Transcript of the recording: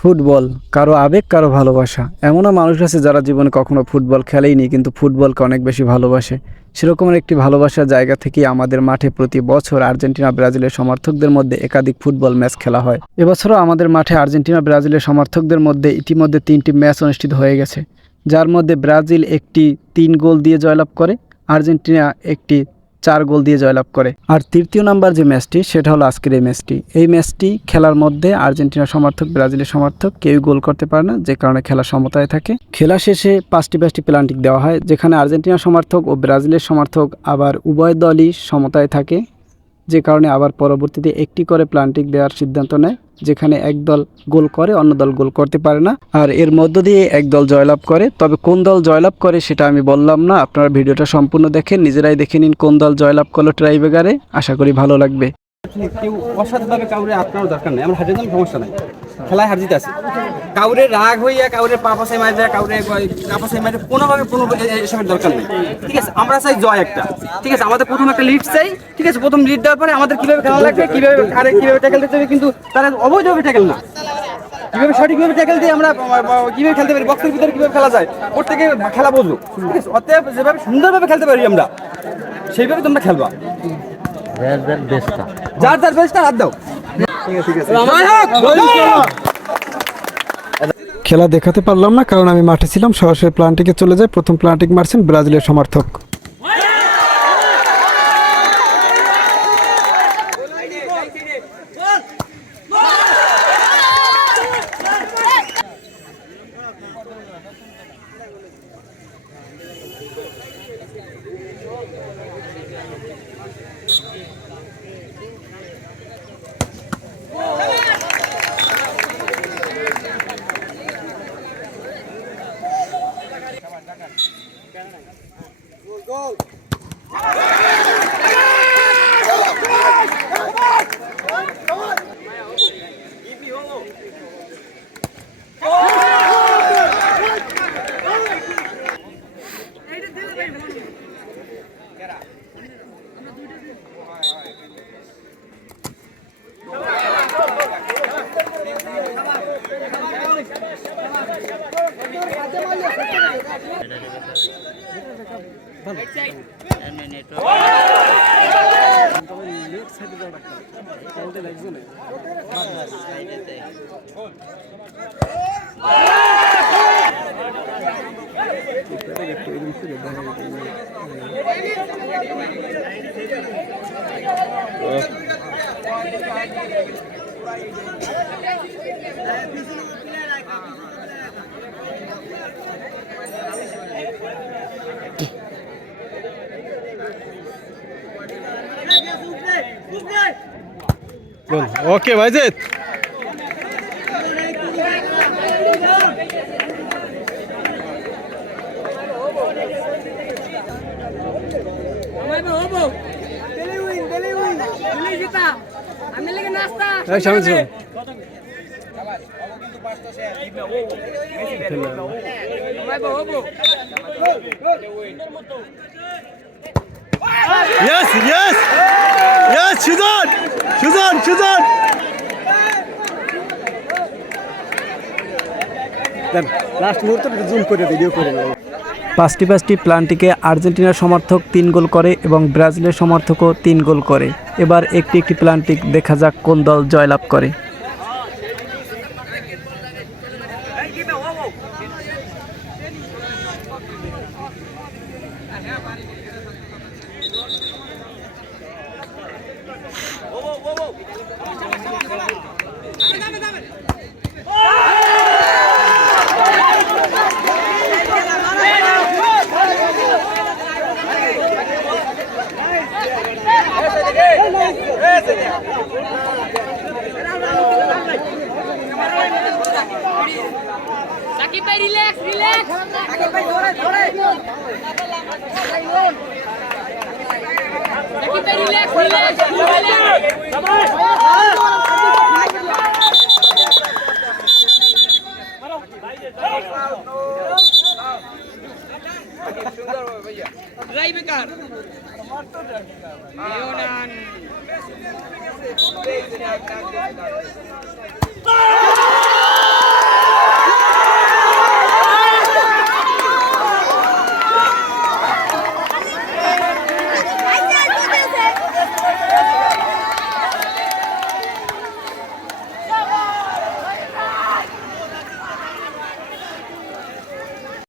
Football কারো আবেগ, কারো ভালোবাসা। এমনও মানুষ আছে যারা জীবনে কখনো ফুটবল খেলেইনি কিন্তু ফুটবলকে অনেক বেশি ভালোবাসে। সেরকমের একটি ভালোবাসার জায়গা থেকেই আমাদের মাঠে প্রতি বছর আর্জেন্টিনা ব্রাজিলের সমর্থকদের মধ্যে একাধিক ফুটবল ম্যাচ খেলা হয়। এবছরও আমাদের মাঠে আর্জেন্টিনা ব্রাজিলের সমর্থকদের মধ্যে ইতিমধ্যে 3টি ম্যাচ অনুষ্ঠিত হয়ে গেছে, যার মধ্যে ব্রাজিল একটি 3 গোল দিয়ে জয়লাভ করে, আর্জেন্টিনা একটি 4 গোল দিয়ে জয়লাভ করে। আর তৃতীয় নাম্বার যে ম্যাচটি সেটা হলো আজকের এই ম্যাচটি। এই ম্যাচটি খেলার মধ্যে আর্জেন্টিনার সমর্থক, ব্রাজিলের সমর্থক কেউই গোল করতে পারে না, যে কারণে খেলা সমতায় থাকে। খেলা শেষে 5টি পেনাল্টি দেওয়া হয়, যেখানে আর্জেন্টিনার সমর্থক ও ব্রাজিলের সমর্থক আবার উভয় দলই সমতায় থাকে, যে কারণে আবার পরবর্তীতে একটি করে প্লান্টিক দেওয়ার সিদ্ধান্ত নেয়, যেখানে এক দল গোল করে অন্য দল গোল করতে পারে না। আর এর মধ্য দিয়ে এক দল জয়লাভ করে। তবে কোন দল জয়লাভ করে সেটা আমি বললাম না, আপনারা ভিডিওটা সম্পূর্ণ দেখেন, নিজেরাই দেখে নিন কোন দল জয়লাভ করলো ট্রাইব্রেকারে। আশা করি ভালো লাগবে। কেউ অসৎভাবে কাউরে আপনারও দরকার নেই, আমার হাজার জন সমস্যা নাই, খেলায় হার জিতে আছে। কাউরে রাগ হইয়া কাউরে পাপাসে মার যায়, কাউরে কাপাসে মারে কোনোভাবে এসবের দরকার নেই। ঠিক আছে, আমরা চাই জয় একটা। ঠিক আছে, আমাদের প্রথম একটা লিড চাই। ঠিক আছে, প্রথম লিড দেওয়ার পরে আমাদের কিভাবে খেলা লাগবে, কিভাবে ট্যাকেল দিতে হবে, কিন্তু তারা অবৈধভাবে ট্যাকেল না, কিভাবে সঠিকভাবে ট্যাকেল দিয়ে আমরা কিভাবে খেলতে পারি, বক্সের ভিতরে কিভাবে খেলা যায়, প্রত্যেকে খেলা বোঝো। ঠিক আছে, অতএব যেভাবে সুন্দরভাবে খেলতে পারি আমরা, সেইভাবে তোমরা খেলবা। যার বেস্টটা হাত দাও। খেলা দেখাতে পারলাম না কারণ আমি মাঠে ছিলাম। সরাসরি প্লান্টিকে চলে যায়। প্রথম প্লান্টিক মারছেন ব্রাজিলের সমর্থক। ওকে ভাইজিৎ, Yes, yes, yes, Shuzan, Shuzan, Shuzan. Last মুহূর্তে জুম করে ভিডিও করে নেব। 5টি প্লান্টিকে আর্জেন্টিনার সমর্থক 3 গোল করে এবং ব্রাজিলের সমর্থকও 3 গোল করে। এবার একটি প্লান্টিক দেখা যাক কোন দল জয়লাভ করে। Sakit bay, relax, relax. Sakit bay, dore. Sakit bay, relax, relax. Drive car. Leonan.